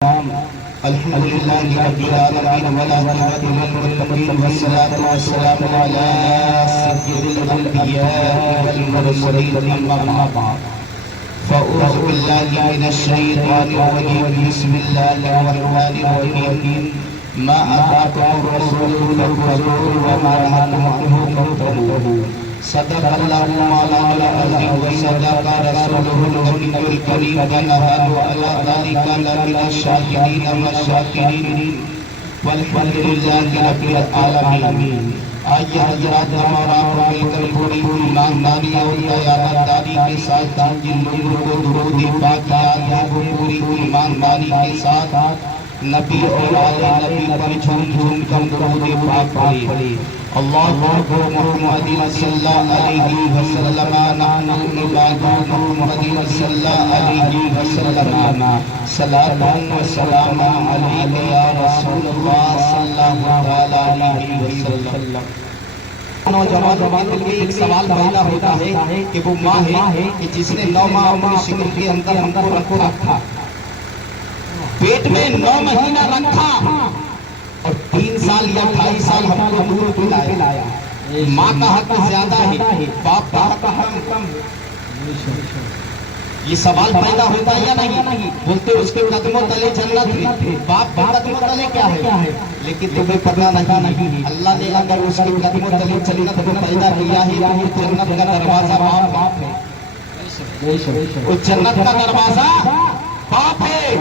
الحمد لله رب العالمين والعاقبة للمتقين والصلاة والسلام على سيد الأنبياء والمرسلين أما بعد فأعوذ بالله من الشيطان الرجيم بسم الله الرحمن الرحيم ما أتاكم الرسول فخذوه وما نهاكم عنه فانتهوا صدق الله مولانا العظيم وصدق رسوله النبي الكريم ونحن على ذلك لمن الشاهدين والشاكرين والحمد لله رب العالمين. آئیے حضرات ہمارا مل کر پوری ایمانداری اور دیانتداری کے ساتھ جن لوگوں کو درود پاک یاد ہے وہ پوری ایمانداری کے ساتھ نبی اور آل نبی پر جھوم جھوم کر درود پاک پڑھے. اللہ محمد صلی اللہ علیہ وسلم نحن عباد محمد صلی اللہ علیہ وسلم صلاۃ و سلام علیک یا رسول اللہ صلی اللہ علیہ وسلم. نوجوان دل میں ایک سوال پیدا ہوتا ہے کہ وہ ماں ہے کہ جس نے 9 ماہ اپنی شکم کے اندر ہم کو رکھا، پیٹ میں 9 مہینہ رکھا اور 3 سال یا 2.5 سال ہم کو دودھ پلایا. ماں کا حق زیادہ ہے، باپ کا حق کم. یہ سوال پیدا ہوتا ہے یا نہیں؟ بولتے اس کے قدموں تلے جنت ہے، باپ کے قدموں تلے کیا ہے؟ لیکن تمہیں پتہ نہیں اللہ نے اگر اس کے قدموں تلے جنت کو پیدا کیا ہے تو جنت کا دروازہ باپ ہے. اس جنت کا دروازہ باپ ہے.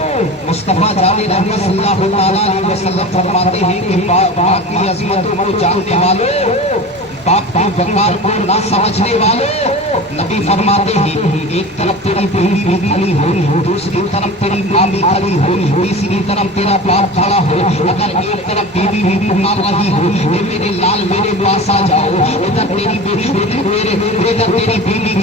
مصطفیٰ جان رحمت صلی اللہ علیہ وسلم فرماتے ہیں کہ باپ کی عظمتوں کو جاننے والوں، باپ کی وقار کو نہ سمجھنے والوں، نبی فرماتے ہیں ایک طرف تیری بیوی بھی کھڑی ہو، دوسری طرف تیری ماں بھی کھڑی ہو، تیسری طرف تیرا باپ کھڑا ہو. اگر ایک طرف بیوی بھی پکار رہی ہو کہ میرے لال میرے پاس آ جاؤ، ادھر تیری بیوی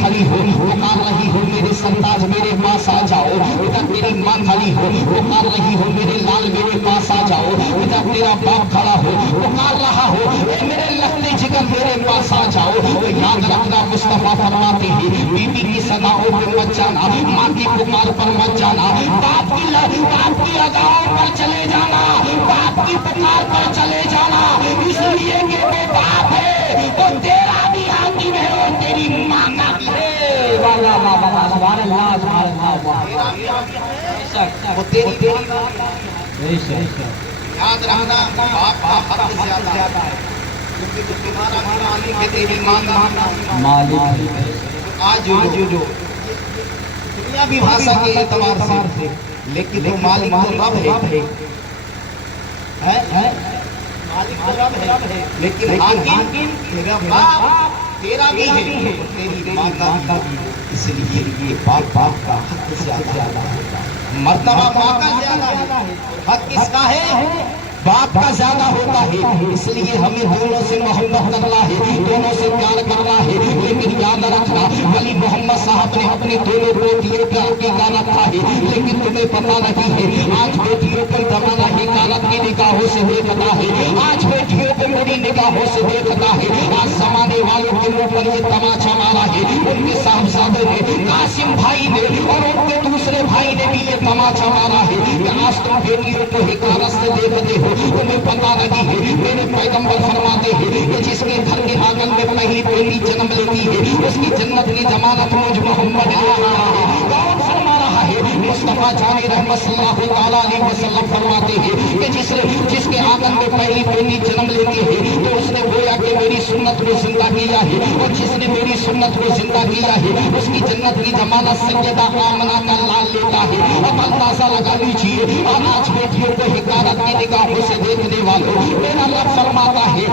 کھڑی ہو پکار رہی ہو میرے سرتاج میرے پاس آ جاؤ، ادھر تیری ماں کھڑی ہو پکار رہی ہو میرے لال میرے پاس آ جاؤ، ادھر تیرا باپ کھڑا ہو پکار رہا ہو میرے لختے جگر میرے پاس آ جاؤ. تو یاد رکھنا مصطفیٰ فرماتے ہیں بیوی کی صداؤں پہ مت جانا، ماں کی پکار پر مت جانا، باپ کی اداؤں پر چلے جانا، باپ کی پکار پر چلے جانا. اس لیے کہ وہ باپ ہے، وہ تیرا بھی حاکم ہے اور تیری ماں کا بھی ہے. وہ تیری یاد رکھنا باپ کا حق زیادہ ہے کیونکہ تمہارا مالک ہے تیری ماں کا مالک ہے. آج جو دنیا بھی بھاشا کے اعتبار سے لیکن وہ مالک تو رب ہے، مالک تو رب ہے لیکن حاکم تیرا باپ تیرا بھی ہے تیری ماں کا بھی. اس لیے یہ باپ کا حق زیادہ ہوتا ہے، مرتبہ ماں کا زیادہ ہے، حق کس کا ہے؟ باپ کا زیادہ ہوتا ہے. اس لیے ہمیں دونوں سے محبت کرنا ہے، دونوں سے پیار کرنا ہے. لیکن یاد رکھنا ولی محمد صاحب نے اپنے دونوں بیٹیوں کا عقیقہ رکھا ہے، لیکن تمہیں پتہ نہیں ہے آج بیٹیوں پر زمانہ حکالت کی نگاہوں سے دیکھتا ہے، آج بیٹیوں کو بڑی نگاہوں سے دیکھتا ہے. آج زمانے والوں کے اوپر یہ تماچا مارا ہے، ان کے صاحبزادے نے قاسم بھائی نے اور ان کے دوسرے بھائی نے بھی یہ تماچا مارا ہے کہ آج تم بیٹیوں کو حکالت سے دیکھتے ہو. تمہیں پتہ نہیں ہے میرے پیغمبر فرماتے ہیں کہ جس کے گھر کے آنگن میں پہلی بیٹی جنم لیتی ہے اس کی جنت کی ضمانت مجھ محمد نے رہا ہے. کون فرما رہا ہے؟ مصطفیٰ جان رحمت صلی اللہ علیہ وسلم فرماتے ہیں کہ جس کے آنگن میں پہلی بیٹی جنم لیتی ہے تو اس نے گویا کہ میری سنت کو زندہ کیا ہے، اور جس نے میری سنت کو زندہ کیا ہے اس کی جنت کی ضمانت سیدہ آمنہ کا لال لیتا ہے. اب اندازہ لگا لیجیے آج بیٹیوں کو حکالت کی نگاہوں سے دیکھنے والوں میرا رب فرماتا ہے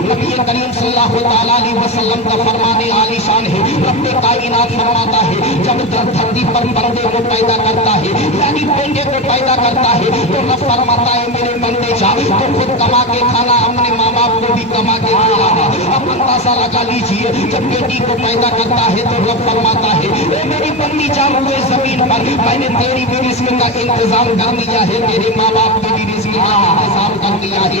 نبی کریم صلی اللہ علیہ وسلم کا فرمانے عالی شان ہے. رب کائنات فرماتا ہے جب دھرتی پر بندے کو پیدا کرتا ہے یعنی بندے کو پیدا کرتا ہے تو رب فرماتا ہے میرے بندے جا تو خود کما کے کھانا اپنے ماں باپ کو بھی کما کے کھانا. اب اندازہ لگا لیجیے جب بیٹی کو پیدا کرتا ہے تو رب فرماتا ہے اے میری بندی جا ہوئے زمین پر میں نے تیری بھی رزق کا انتظام کر دیا ہے، تیرے ماں باپ کے بھی رزق کا انتظام کر دیا ہے.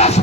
10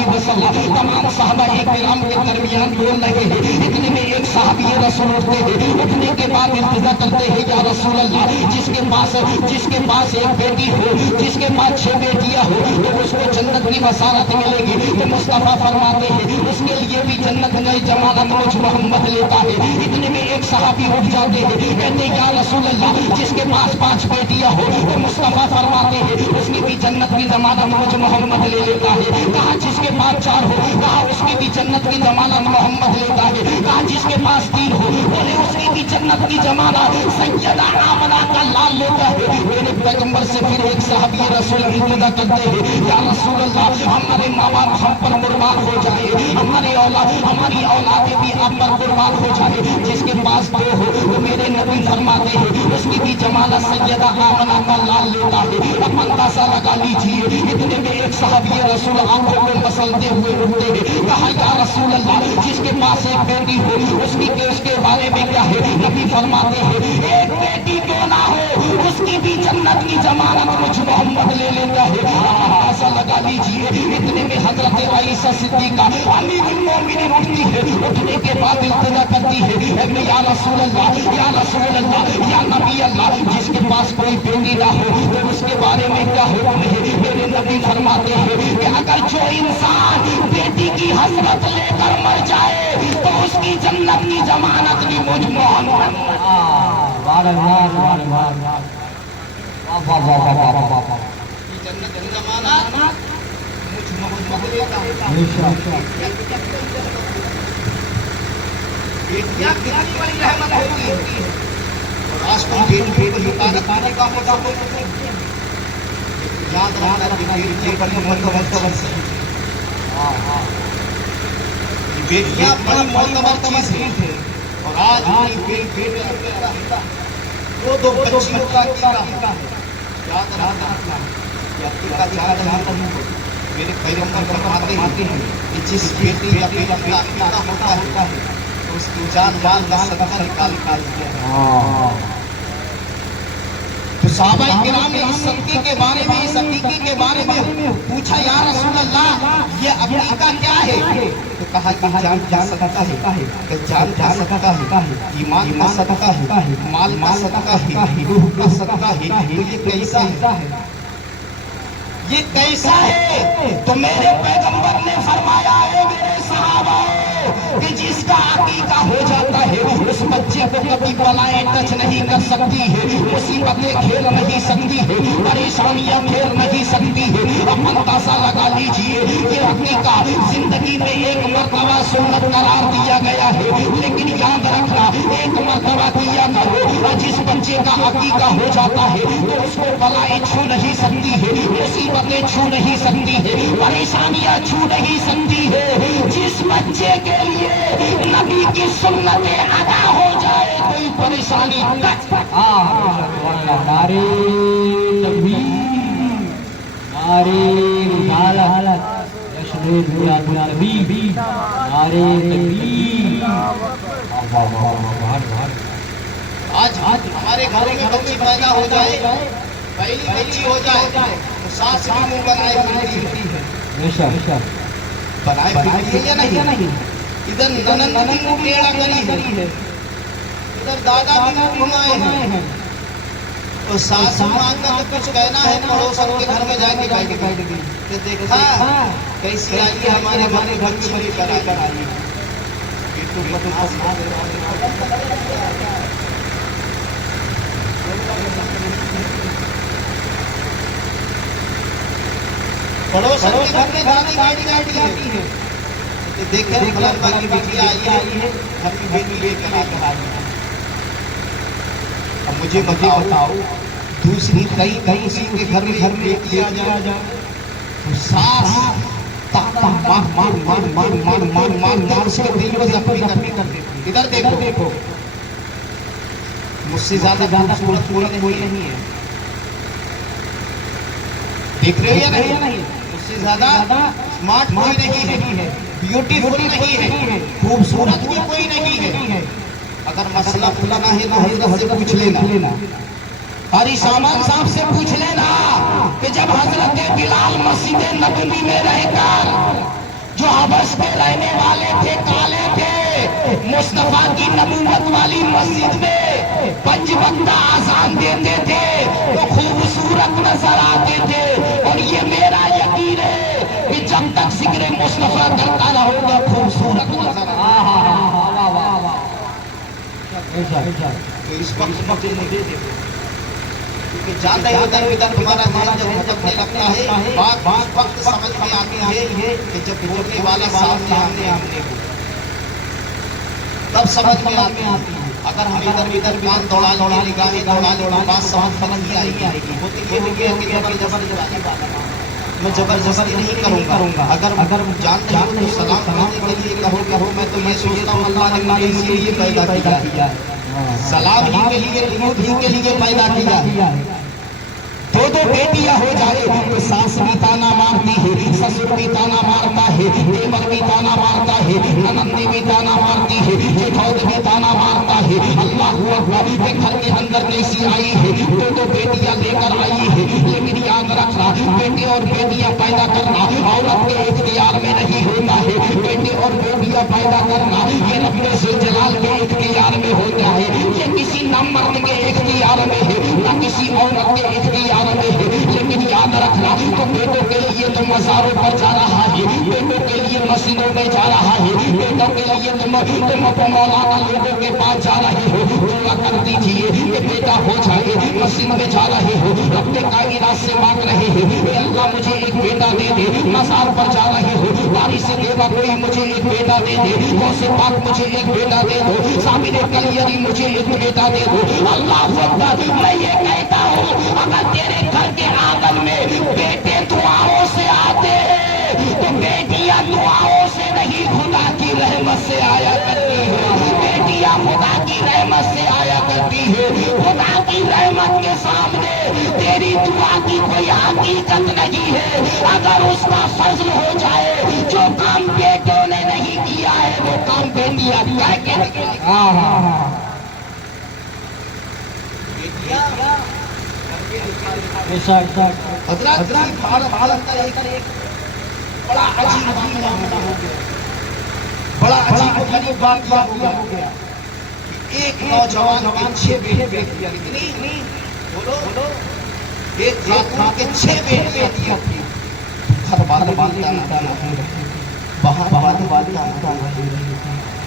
علیہ وسلم تمام صحابہ کرام کے درمیان بول رہے ہیں. اتنے میں ایک صحابی رسول اٹھتے ہیں. اٹھنے کے بعد التجا کرتے ہیں یا رسول اللہ جس کے پاس ایک بیٹی ہو, جس کے پاس 6 بیٹیاں ہو تو اس کو جنت کی بشارت ملے گی. تو مصطفیٰ فرماتے ہیں اس کے لیے بھی جنت میں ضمانت مجھ محمد لیتا ہے. اتنے میں ایک صحابی اٹھ جاتے ہیں, کہتے ہیں یا رسول اللہ جس کے پاس 5 بیٹیاں ہو تو مصطفیٰ فرماتے ہیں اس کی بھی جنت کی ضمانت مجھ محمد لے لیتا ہے. کہا جس کے پاس 4 ہو, کہا اس کی بھی جنت کی ضمانت محمد لیتا ہے. کہا جس کے پاس 3 ہو, بولے اس کی بھی جنت کی ضمانت سیدہ آمنہ کا لال لیتا ہے. میرے پیغمبر سے پھر ایک صحابی رسول انتظا کرتے ہیں یا رسول اللہ ہمارے ماں باپ ہم پر قربان ہو جائے, ہماری اولادیں بھی آپ پر قربان ہو جائے. جس کے پاس 2 ہو وہ میرے نبی فرماتے ہیں اس کی بھی ضمانت سیدہ آمنہ کا لال لیتا ہے. اب اندازہ لگا لیجیے. اتنے میں ایک صحابی رسول آنکھوں کو مسلتے ہوئے اٹھتے ہیں. کہا یا رسول اللہ جس کے پاس ایک بیٹی ہو اس کے بارے میں کیا ہے؟ نبی فرماتے ہیں ایک بیٹی کیوں نہ ہو اس کی بھی جنت کی ضمانت مجھ محمد لے لیتا ہے. اندازہ لگا لیجیے. اتنے میں حضرت عائشہ صدیقہ امیر المومنین اٹھتی ہے. اٹھنے کے بعد التجا کرتی ہے یا رسول اللہ یا نبی اللہ جس کے پاس کوئی بیٹی نہ ہو تو اس کے بارے میں کیا حکم ہے؟ میرے نبی فرماتے ہیں کہ اگر جو انسان بیٹی کی حسرت لے کر مر جائے تو اس کی جنت کی ضمانت بھی مجھ محمد جنت کی ضمانت مجھ محمد لیتا ہے. بیٹیاں کتنی بڑی رحمت ہوتی ہے اور آج کل بیٹیوں کو حفاظت کرنے کا موقع ہوتا ہے. یاد رکھنا کہ بیٹیاں بڑی معتبر سے بیٹیاں بڑی معتبر چیز ہے. اور آج بیٹے دو بچیوں کا عقیقہ ہے. یاد رکھنا کہ عقیقہ جہاں میرے پیغمبر فرماتے ہیں کہ جس بیٹی یا بیٹا کا عقیقہ ہوتا ہے اس کی جان کا صدقہ نکال دیا. تو صحابہ کرام نے اس عقیقے کے بارے میں پوچھا یا رسول اللہ یہ عقیقہ کیا ہے؟ تو کہا جان صدقہ ہے, جان کا صدقہ ہے, ایمان کا صدقہ ہے, مال کا صدقہ ہے, روح کا صدقہ ہے. تو یہ کیسا ہے؟ تو میرے پیغمبر نے فرمایا ہے میرے صحابہ کہ جس کا عقیقہ ہو جاتا ہے اس بچے کو کبھی بلائیں ٹچ نہیں کر سکتی ہے, مصیبتیں کھیل نہیں سکتی ہے, پریشانیاں کھیل نہیں سکتی ہے. اب اندازہ لگا لیجیے کہ عقیقہ زندگی میں ایک مرتبہ سنت قرار دیا گیا ہے, لیکن یاد رکھنا ایک مرتبہ دیا کرو. جس بچے کا عقیقہ ہو جاتا ہے تو اس کو بلائیں چھو نہیں سکتی ہے, مصیبتیں چھو نہیں سکتی ہے, پریشانیاں چھو نہیں سکتی ہے. جس بچے کے لیے نبی کی سنتیں ادا ہو جائے کوئی پریشانی نعرے تکبیر نعرے رسالت جشن میلاد النبی نعرے تکبیر. آج ہمارے گھروں میں بچی پیدا ہو جائے, پہلی بچی ہو جائے تو ساس بھی منہ بنائے پھرتی ہے. بنائے پھرتی ہے یا نہیں؟ ادھر ننند بھی منہ ٹیڑھا کری ہے, ادھر دادا بھی منہ گھمائے ہیں. اور ساس ماں کا تو کچھ کہنا ہے پڑوسن کے گھر میں جا کے بیٹھ گئی کہ دیکھا کیسی آئی ہمارے گھر میں لے کر آئی. پڑوسن کے گھر میں دادی بیٹھ جاتی ہے کہ دیکھیں فلاں کی بیٹی آئی ہے, گھر کی بیٹی لے کر آئی ہے. اب مجھے بتاؤ دوسری کئی کسی کے گھر میں بیٹی آ جائے تو ساس مار اس کے دل کو زخمی کر دیتی. ادھر دیکھو مجھ سے زیادہ خوبصورت کوئی نہیں ہے. دیکھ رہے ہو یا نہیں؟ مجھ سے زیادہ اسمارٹ کوئی نہیں ہے, بیوٹیفل نہیں ہے, خوبصورت بھی کوئی نہیں ہے. اگر مسئلہ کھلانا ہے تو حضرت سے پوچھ لینا, قاری سامان صاحب سے پوچھ لینا کہ جب حضرت بلال مسجد نبوی میں رہ کر جو حبش کے رہنے والے تھے، کالے تھے، مصطفیٰ کی نبوت والی مسجد میں 5 وقت آذان دیتے تھے تو خوبصورت نظر آتے تھے. اور یہ میرا یقین ہے کہ جب تک ذکر مصطفیٰ کرتا رہو گا خوبصورت نظر تو اس وقت مجھے دے دے کیونکہ جانتا ہے ادھر ادھر تمہارا ذہن جب بھٹکنے لگتا ہے، بات وقت سمجھ میں آتی ہے کہ جب بولنے والا سامنے آمنے ہو تب سمجھ میں آتی ہے. اگر ہم ادھر ادھر کان دوڑا لیں، نگاہیں دوڑا لیں، بات سمجھ میں نہیں آئے گی. ہوتی یہ ہے کہ زبردستی میں زبردستی نہیں کروں گا. اگر جانتے ہو تو سلام کرنے کے لیے کہو. میں تو یہ سوچتا ہوں اللہ نے مجھے اسی لیے پیدا کیا، سلام ہی کے لیے، درود ہی کے لیے پیدا کیا. دو بیٹیاں ہو جائے تو ساس بھی تانا مارتی ہے، سسر بھی تانا مارتا ہے، دیور بھی تانا مارتا ہے، ننند بھی تانا مارتی ہے، جیٹھود بھی تانا مارتا ہے. اللہ اکبر، کہ گھر کے اندر کیسی آئی ہے، دو بیٹیاں لے کر آئی ہے. لیکن یاد رکھنا، بیٹے اور بیٹیاں پیدا کرنا عورت کے اختیار میں نہیں ہوتا ہے. بیٹے اور بیٹیاں پیدا کرنا یہ رب ذوالجلال کے اختیار میں ہوتا ہے. یہ کسی نہ مرد کے اختیار میں ہے، نہ کسی عورت کے اختیار میں ہے. لیکن یاد رکھنا، تو بیٹوں کے لیے تو مزاروں پر جا رہا ہے، بیٹوں کے لیے مسجدوں میں جا رہا ہے، بیٹوں کے لیے تم مولانا لوگوں کے پاس جا رہے ہو. دعا کر دیجیے کہ بیٹا ہو جائے. مسجد میں جا رہے ہو، اپنے کائنات سے مانگ رہے ہو کہ اللہ مجھے ایک بیٹا دے دے. مزار پر جا رہے ہو، باری سے دیوا کوئی مجھے ایک بیٹا دے دے. غوث پاک مجھے ایک بیٹا دے دو. ثابت کلیری مجھے ایک بیٹا دے دو. اللہ اکبر، میں یہ کہتا ہوں اگر تیرے گھر کے آنگن میں بیٹے دعاؤں سے آتے ہیں تو بیٹیاں دعاؤں سے نہیں، خدا کی رحمت سے آیا کرتی ہے. بیٹیاں خدا کی رحمت سے آیا کرتی ہے. خدا کی رحمت کے سامنے تیری دعا کی کوئی حقیقت نہیں ہے. اگر اس کا فضل ہو جائے، جو کام بیٹوں نے نہیں کیا ہے وہ کام بیٹیاں کر کے حضرات بھارت کا ایک بڑا عجیب معاملہ ہو گیا، بڑا عجیب و غریب واقعہ ہو گیا. ایک نوجوان کے 6 بیٹیاں، کتنی بولو، ایک خاتون کے 6 بیٹیاں تھیں. گھر والے باہر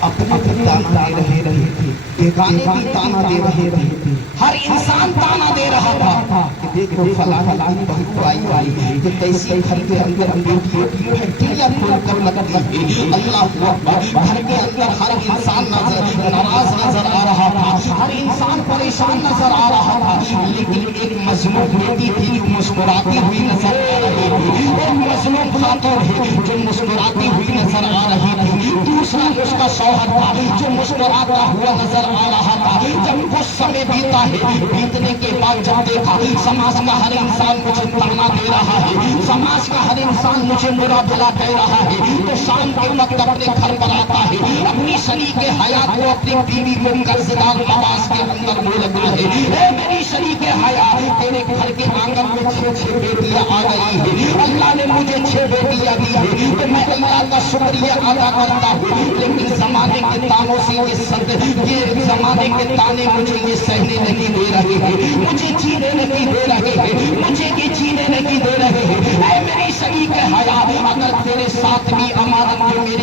اپنے تانا دے رہے تھے، بیگانے بھی تانا دے رہے تھے. ہر انسان تانا دے رہا تھا کہ دیکھو فلاں بہت آئی کہ کیسی گھر کے اندر بیٹیاں کھول کر لگتی ہے. اللہ اکبر، گھر کے اندر ہر انسان ناراض نظر آ رہا تھا، ہر انسان پریشان نظر آ رہا تھا. لیکن ایک مظلوم بیٹی تھی جو مسکراتی ہوئی نظر آ رہی تھی. ایک مظلوم خاتون ہے جو مسکراتی ہوئی نظر آ رہی تھی. دوسرا اس کا شوہر تھا جو مسکراتا ہوا نظر آ رہا تھا. جب کچھ سمے بیتا ہے، بیتنے کے بعد جب دیکھا سماج کا ہر انسان مجھے تانا دے رہا ہے، سماج کا ہر انسان مجھے برا بھلا کہہ رہا ہے، تو شام کے وقت اپنے گھر پر آتا ہے، اپنی شریک حیات کو، اپنی بیوی کو قرضدار نواز کے اندر بولتا ہے، اے میری شریک حیات، تیرے گھر کے آنگن میں 6 بیٹیاں آ گئی ہے. اللہ نے مجھے 6 بیٹیاں دی ہے تو میں اللہ کا شکریہ ادا کرتا ہوں. لیکن زمانے کے تانوں سے یہ زمانے کے تانے مجھے یہ سہنے نہیں دے رہے ہیں، مجھے جینے نہیں دے رہے ہیں، مجھے یہ جینے نہیں دے رہے ہیں. اے میری شریک حیات، اگر تیرے ساتھ بھی امانت میں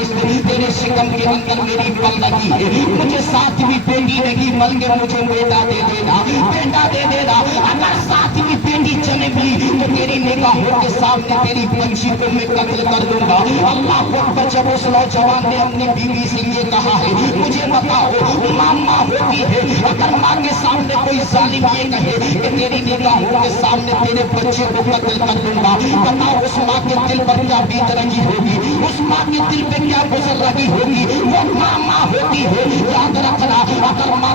تیرے شکم کے اندر میری پل لگی ہے، مجھے ساتھ بھی بیٹی نہیں بلکہ مجھے بیٹا دے دینا، بیٹا دے دینا. اگر ساتھ بھی بیٹی جنم لی تو تیری نگاہوں کے سامنے تیری بچی کو میں قتل کر دوں گا. اللہ اکبر. جب اس نوجوان نے اپنی بیوی سے یہ کہا ہے، مجھے بتاؤ ماں ہوتی ہے، اگر ماں کے سامنے کوئی ظالم یہ کہے کہ تیری نگاہوں کے سامنے تیرے بچے کو قتل کر دوں گا، بتاؤ اس ماں کے دل پر کیا بیت رہی ہوگی، اس ماں کے دل پہ کیا گزر رہی ہوگی. وہ ماں ہوتی ہے. یاد رکھنا، اگر ماں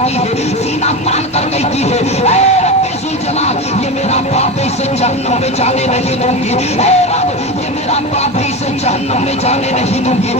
کرتی ہے, سینہ تان کر کہتی ہے اے رب ذوالجلال یہ میرا باپ ہے, اسے جہنم میں جانے نہیں دوں گی, اے رب یہ میرا باپ ہے, اسے جہنم میں جانے نہیں دوں گی.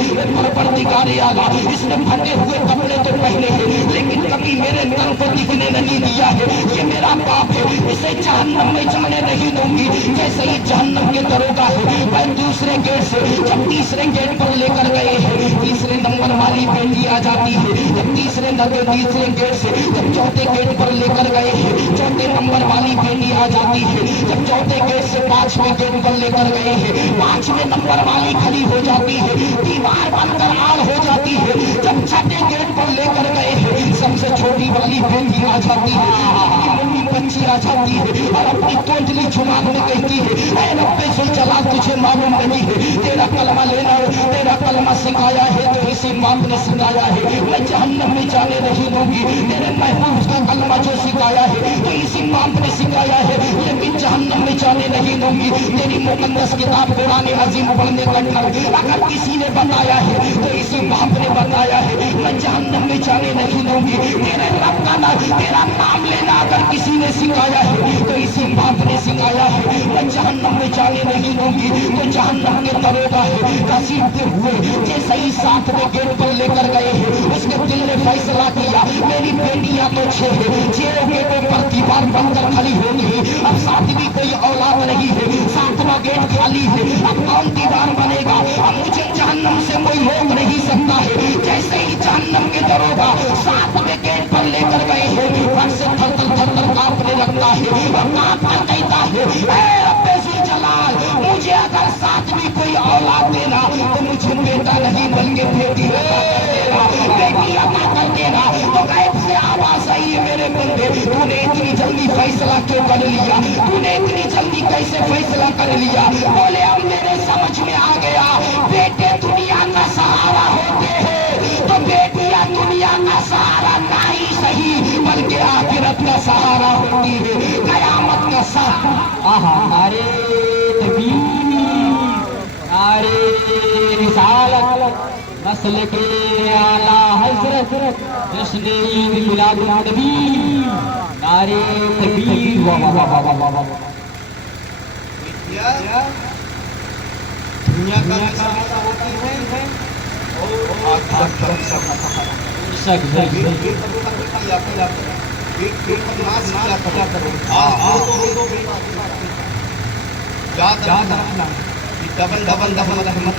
پروردگار اعلیٰ اس نے پھٹے ہوئے کپڑے تو پہنے ہیں لیکن کبھی میرے تن کو دکھنے نہیں دیا ہے, یہ میرا باپ ہے, اسے جہنم میں جانے نہیں دوں گی. جیسے ہی جہنم کے دروگا ہے میں دوسرے گیٹ سے جب تیسرے گیٹ پر لے کر گئے ہیں, تیسرے نمبر والی بیٹی آ جاتی ہے, جب تیسرے گیٹ سے جب چوتھے گیٹ پر لے کر گئے ہیں, چوتھے نمبر والی بیٹی آ جاتی ہے, جب چوتھے گیٹ سے پانچویں گیٹ پر لے کر گئے ہیں, پانچویں نمبر والی کھڑی ہو جاتی ہے, دیوار بن کر آڑ ہو جاتی ہے, جب چھٹے گیٹ پر لے کر گئے ہیں سب سے چھوٹی والی بیٹی آ جاتی ہے, اپنی بچی آ جاتی ہے اور اپنی تونتلی چھما میں کہتی ہے اے رب ذوالجلال تجھے معلوم نہیں ہے تیرا کلمہ لینا ہے, تیرا کلمہ سکھایا ہے تو اسی باپ نے سکھایا ہے, میں جہنم میں جانے نہیں دوں گی. تیرے محبوب کا کلمہ جو سکھایا ہے تو اسی باپ نے سکھایا ہے, لیکن جہنم میں جانے نہیں دوں گی. تیری مقدس کتاب قرآن عظیم پڑھنے کا ڈر اگر کسی نے بتایا ہے تو اسی باپ نے بتایا ہے, میں جہنم میں جانے نہیں دوں گی. تیرے رب کا نام, تیرا نام لینا اگر کسی نے سکھایا ہے تو اسی باپ نے سکھایا ہے, میں جہنم میں جانے نہیں دوں گی. تو جہنم کے دروگا ہے گھسیٹتے ہوئے جیسے ہی ساتھ میں گیٹ پر لے کر گئے ہیں, اس کے دل نے فیصلہ کیا میری بیٹیاں تو 6 ہیں, 6 گیٹوں پر دیوار بن کر کھڑی ہوئی ہے, اب ساتھ بھی کوئی اولاد نہیں ہے, 7واں گیٹ خالی ہے, اب کون دیوار بنے گا, اب مجھے جہنم سے کوئی روک نہیں سکتا ہے. جیسے ہی جہنم کے دروگا 7ویں گیٹ پر لے کر گئے ہیں, پھر سے تھر تھر تھر تھر کانپنے لگتا ہے اور کانپ کر کہتا ہے اے رب ذوالجلال مجھے اگر ساتھ بھی کوئی اولاد دینا تو مجھے بیٹا نہیں بلکہ بیٹی عطا کر دینا, بیٹی عطا کر دینا. تو غیب سے آواز آئی ہے میرے بندے تو نے اتنی جلدی فیصلہ کیوں کر لیا, تو نے اتنی جلدی کیسے فیصلہ کر لیا؟ بولے اب میرے سمجھ میں آ گیا, بیٹے دنیا کا سہارا ہوتے ہیں تو بیٹیاں دنیا کا سہارا نہیں صحیح بلکہ آخرت کا سہارا ہوتی ہے, قیامت کا سہارا. نعرے تکبیر, نعرے رسالت, نسل کے اعلیٰ حضرت جشن عید میلاد النبی, نعرے تکبیر. واہ واہ واہ واہ واہ واہ. دنیا کا سہارا ہوتی ہے اور آخرت کا سہارا. ڈبل ڈبل ڈبل رحمت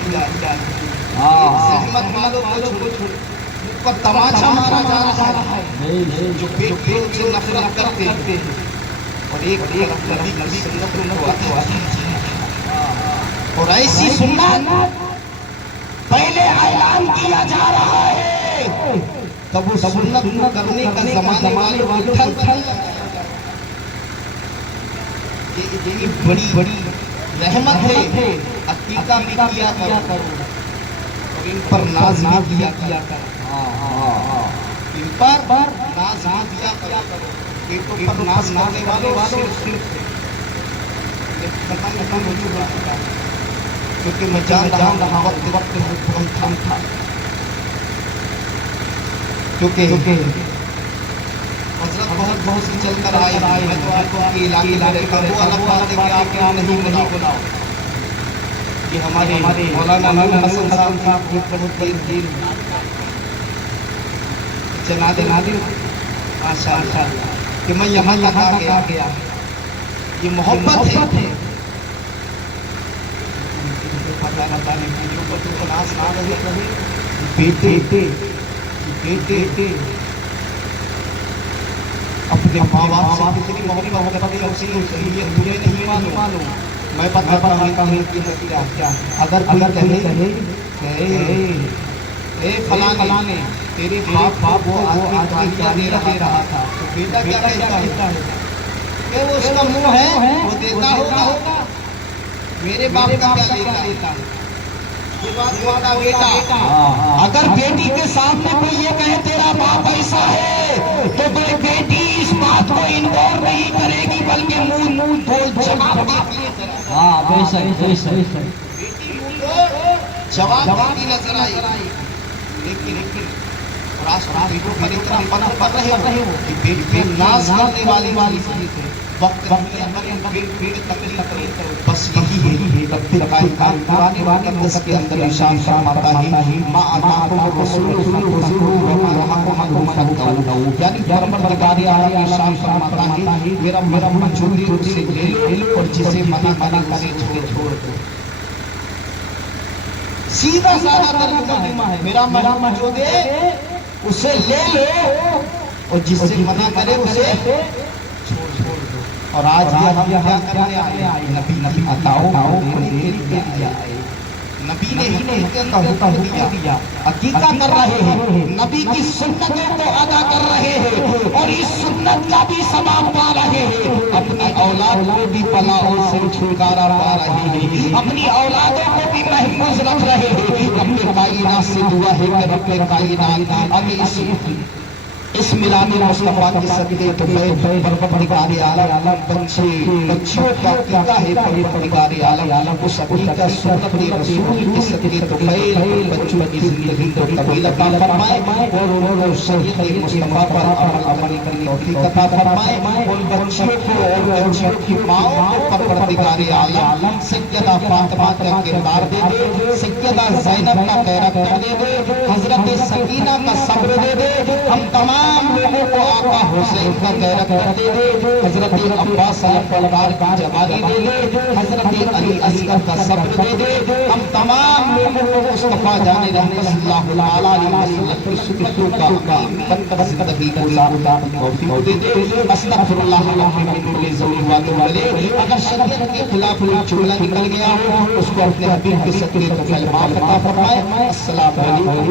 پر تماچا مارا جا رہا ہے جو بیٹیوں سے نفرت کرتے ہیں اور ایک نبی کی سنتوں کو اور ایسی سنت پہلے اعلان کیا جا رہا ہے تب وہ سنت کرنے کا زمانے والے یہ بڑی بڑی رحمت ہے. عقیقہ بھی کیا کرو اور ان پر ناز بھی کیا کرو, ان پر ناز کیا کرو. بیٹوں پر ناز کرنے والوں کیونکہ میں جان رہا وقت وقت تھا کیونکہ حضرت بہت سی چل کر آئے میں تو آپ کو کی علاقے کا وہ الگ بات ہے کہ آپ کو نہیں بلاؤ. یہ ہمارے مولانا نور حسن صاحب کا بہت بڑی دین جناد ماشاءاللہ کہ میں یہاں آ گیا, یہ محبت ہے. بیٹے اپنے ماں باپ سے کتنی محبت کرتے ہیں اسی لیے مجھے نہیں معلوم, میں بتاتا ہوں کہ اگر کہے اے فلانے تیرے باپ وہ آدمی گالیاں دے رہا تھا تو بیٹا کیا کہتا ہے کہ وہ اس کا منہ ہے وہ دیتا ہوگا, میرے باپ کا کیا لیتا ہے. یہ بات بیٹا اگر بیٹی کے سامنے کوئی یہ کہے تیرا باپ ایسا ہے تو بیٹی اس بات کو انکار نہیں کرے گی بلکہ منہ بول جواب جواب دیتی نظر آئی. لیکن راشٹرپتی کو میری طرف پناہ کر رہے ہو کہ بے ناز کرنے والی وقت بس یہی ہے رب کائنات قرآن مقدس کے اندر ارشاد فرماتا ہے ما آتاکم الرسول فخذوہ وما نہاکم عنہ فانتہوا، یعنی پروردگار عالم ارشاد فرماتا ہے میرا محبوب جو دے اسے لے لو اور جسے منع کرے اسے چھوڑ دو. سیدھا سادہ ترجمہ ہے میرا محبوب جو دے اسے لے لو اور جس سے منع کرے اسے چھوڑ دو. اور آج بھی ہم کیا کرنے آئے؟ نبی عطاؤں دینے کے لیے آئے. نبی نے حقیقت کا حکم دیا، عقیقہ کر رہے ہیں، نبی کی سنتوں کو ادا کر رہے ہیں اور اس سنت کا بھی ثواب پا رہے ہیں. اپنی اولاد کو بھی بلاؤں سے چھٹکارا پا رہے ہیں، اپنی اولادوں کو بھی محفوظ رکھ رہے ہیں. رب کائنات سے دعا ہے کہ رب کائنات ہمیں اس میلاد مصطفیٰ کی صدقے طفیل پروردگار عالم بچیوں کا عقیقہ ہے پروردگار عالم اس عقیقہ سنت رسول کی صدقے طفیل بچوں کی زندگی کو طویل عطا فرمائے اور شریعت مصطفیٰ پر عمل کرنے کی توفیق عطا فرمائے. ان بچیوں کو اور بچیوں کی ماؤں کو پروردگار عالم سیدہ فاطمہ کا کردار دے دے، سیدہ زینب کا کیریکٹر دے دے، حضرت سکینہ کا صبر دے دے. ہم تمام لوگوں کو آقا حسین کا کیریکٹر دے دے، حضرت عباس علمبردار کی جوانی دے دے، حضرت علی اصغر کا صبر دے دے. ہم تمام لوگوں کو مصطفیٰ جان رحمت صلی اللہ علیہ وسلم کی سنتوں کا بن کر زندگی گزارنے کی توفیق دے دے. استغفر اللہ من کل ذنب واتوب الیہ. اگر شریعت کے خلاف کوئی جملہ نکل گیا ہو اس کو اپنے حبیب کے صدقے تو معاف عطا فرمائے. السلام علیکم.